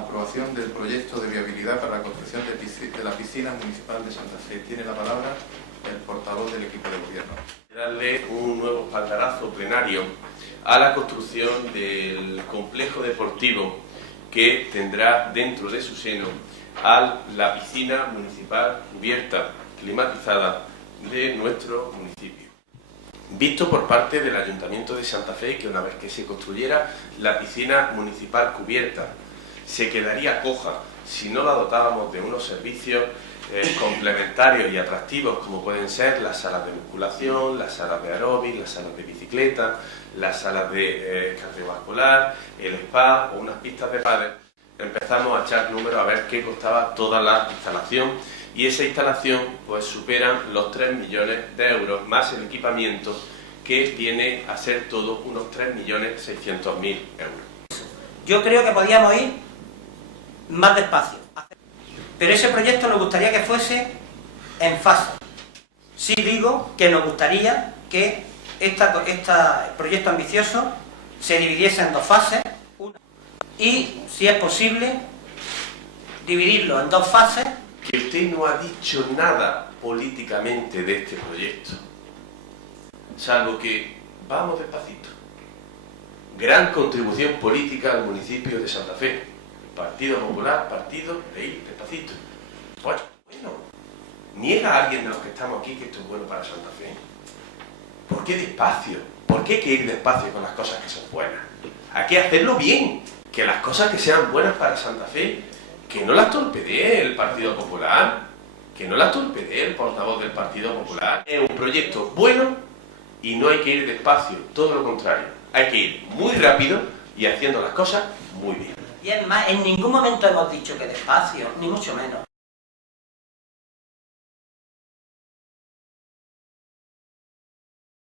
aprobación del proyecto de viabilidad para la construcción de la piscina municipal de Santa Fe. Tiene la palabra el portavoz del equipo de gobierno. Darle un nuevo espaldarazo plenario a la construcción del complejo deportivo que tendrá dentro de su seno a la piscina municipal cubierta, climatizada de nuestro municipio. Visto por parte del Ayuntamiento de Santa Fe que una vez que se construyera la piscina municipal cubierta se quedaría coja si no la dotábamos de unos servicios complementarios y atractivos como pueden ser las salas de musculación, las salas de aeróbic, las salas de bicicleta, las salas de cardiovascular, el spa o unas pistas de pádel. Empezamos a echar números a ver qué costaba toda la instalación y esa instalación pues superan los 3 millones de euros más el equipamiento que viene a ser todo unos 3.600.000 euros. Yo creo que podíamos ir más despacio, pero ese proyecto nos gustaría que fuese en fase. Sí digo que nos gustaría que este proyecto ambicioso se dividiese en 2 fases y, si es posible, dividirlo en 2 fases. Que usted no ha dicho nada políticamente de este proyecto, salvo que vamos despacito. Gran contribución política al municipio de Santa Fe. Partido Popular, partido de ir despacito. Bueno, ¿niega a alguien de los que estamos aquí que esto es bueno para Santa Fe? ¿Por qué despacio? ¿Por qué hay que ir despacio con las cosas que son buenas? Hay que hacerlo bien, que las cosas que sean buenas para Santa Fe, que no las torpedee el Partido Popular, que no las torpedee el portavoz del Partido Popular. Es un proyecto bueno y no hay que ir despacio, todo lo contrario. Hay que ir muy rápido y haciendo las cosas muy bien. Y es más, en ningún momento hemos dicho que despacio, ni mucho menos.